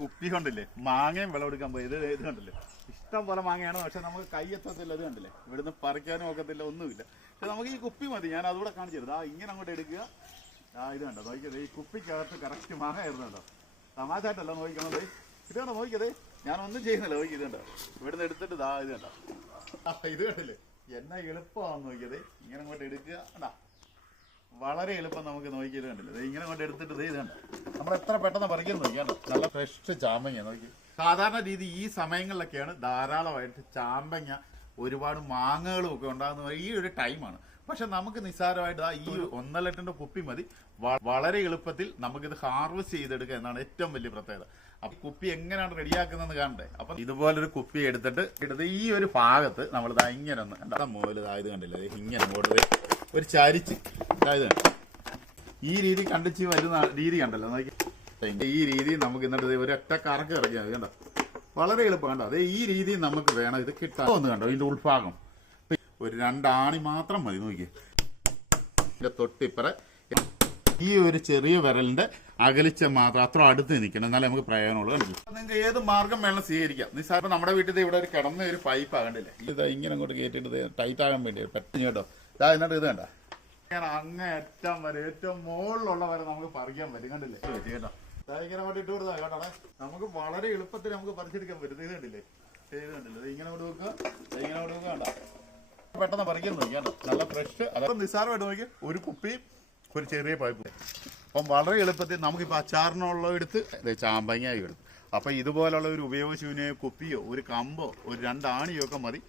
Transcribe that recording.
കുപ്പി കൊണ്ടില്ലേ മാങ്ങയും വിളവെടുക്കാൻ പോയി. ഇത് കണ്ടില്ലേ, ഇഷ്ടം പോലെ മാങ്ങയാണ്. പക്ഷെ നമുക്ക് കൈയെത്തത്തില്ല. ഇത് കണ്ടില്ലേ, ഇവിടുന്ന് പറിക്കാനും ഒക്കത്തില്ല, ഒന്നുമില്ല. പക്ഷെ നമുക്ക് ഈ കുപ്പി മതി. ഞാൻ അതുകൂടെ കാണിച്ചിരുന്നു. ഇങ്ങനെ അങ്ങോട്ട് എടുക്കുക. ഇത് കണ്ടോ, നോക്കിയത് ഈ കുപ്പിക്കകത്ത് കറക്റ്റ് മാങ്ങ ആയിരുന്നുണ്ടോ. തമാശായിട്ടല്ല നോക്കിക്കണത്. ഇത് കണ്ടോ, നോക്കിയത് ഞാനൊന്നും ചെയ്യുന്നില്ല. നോക്കി ഇത് കണ്ടോ, ഇവിടുന്ന് എടുത്തിട്ട് ഇത് കണ്ടോ. ഇത് കണ്ടില്ലേ എന്നാ എളുപ്പമാണെന്ന് നോക്കിയത്. ഇങ്ങനെ അങ്ങോട്ട് എടുക്കുക. കണ്ടാ, വളരെ എളുപ്പം നമുക്ക് നോക്കിയത്. കണ്ടില്ലേ, ഇങ്ങനെ കൊണ്ട് എടുത്തിട്ട് ഇത് കണ്ടോ. നമ്മൾ എത്ര പെട്ടെന്ന് പറിക്കുന്നു നോക്കിയാണ്ടോ. നല്ല ഫ്രഷ് ചാമ്പങ്ങ നോക്കി. സാധാരണ രീതി ഈ സമയങ്ങളിലൊക്കെയാണ് ധാരാളമായിട്ട് ചാമ്പങ്ങ, ഒരുപാട് മാങ്ങകളും ഒക്കെ ഉണ്ടാകുന്ന ഈ ഒരു ടൈമാണ്. പക്ഷെ നമുക്ക് നിസ്സാരമായിട്ട് ഈ 1.5 ലിറ്ററിന്റെ കുപ്പി മതി. വളരെ എളുപ്പത്തിൽ നമുക്കിത് ഹാർവെസ്റ്റ് ചെയ്തെടുക്കുക എന്നാണ് ഏറ്റവും വലിയ പ്രത്യേകത. അപ്പൊ കുപ്പി എങ്ങനെയാണ് റെഡിയാക്കുന്നതെന്ന് കാണണ്ടേ. അപ്പൊ ഇതുപോലൊരു കുപ്പി എടുത്തിട്ട് ഈ ഒരു ഭാഗത്ത് നമ്മൾ ഇങ്ങനെ ഒന്ന് മോല് ഇത് കണ്ടില്ലേ, ഇങ്ങനെ അങ്ങോട്ട് ഒരു ചരിച്ച് ഈ രീതി കണ്ടിച്ച് വരുന്ന രീതി കണ്ടല്ലോ നോക്കി. ഈ രീതി നമുക്ക് എന്നിട്ട് ഒരു ഒറ്റ കറക്ക് ഇറങ്ങിയാൽ മതി. കണ്ടോ, വളരെ എളുപ്പം. കണ്ടോ, അതെ ഈ രീതി നമുക്ക് വേണം ഇത് കിട്ടാൻ. ഒന്ന് കണ്ടോ, ഇതിന്റെ ഉൾഭാഗം ഒരു 2 ആണി മാത്രം മതി. നോക്കി, ഇതിന്റെ തൊട്ടിപ്പറ ഈ ഒരു ചെറിയ വിരലിന്റെ അകലിച്ച മാത്രം അത്ര അടുത്ത് നിൽക്കണം, എന്നാലേ നമുക്ക് പ്രയോജനമുള്ളൂ. കണ്ടില്ല, നിങ്ങൾക്ക് ഏത് മാർഗം വേണം സ്വീകരിക്കാം. നിസ്സാരം നമ്മുടെ വീട്ടിൽ ഇവിടെ ഒരു കിടന്ന ഒരു പൈപ്പ് ആകണ്ടില്ലേ, ഇത് ഇങ്ങനെ അങ്ങോട്ട് കയറ്റിട്ട് ടൈറ്റ് ആകാൻ വേണ്ടി പെട്ടെന്ന് കേട്ടോ. എന്നിട്ട് ഇത് കണ്ട അങ്ങേറ്റം വരെ ഏറ്റവും മുകളിലുള്ള വരെ നമുക്ക് പറിക്കാൻ പറ്റും. കണ്ടില്ലേ കേട്ടോ, ഇങ്ങനെ അങ്ങോട്ട് ഇട്ട് കൊടുത്താൽ കേട്ടോ. നമുക്ക് വളരെ എളുപ്പത്തിൽ നമുക്ക് പറിച്ചെടുക്കാൻ പറ്റും. ഇത് കണ്ടില്ലേ, ഇത് കണ്ടില്ലേ, ഇങ്ങനെ കൊണ്ട് വെക്കുക, ഇങ്ങനെ കൊണ്ട് വെക്കുക. കണ്ട പെട്ടെന്ന് പറിക്കാൻ നോക്കിയാണ്ടോ, നല്ല ഫ്രഷ്. അതൊക്കെ നിസ്സാരമായിട്ട് നോക്കി ഒരു കുപ്പിയും ഒരു ചെറിയ പൈപ്പ്. അപ്പം വളരെ എളുപ്പത്തിൽ നമുക്കിപ്പോൾ അച്ചാറിനുള്ള എടുത്ത് ചാമ്പങ്ങ എടുത്ത്. അപ്പം ഇതുപോലുള്ള ഒരു ഉപയോഗശൂന്യ കുപ്പിയോ ഒരു കമ്പോ ഒരു 2 ആണിയോ ഒക്കെ മതി.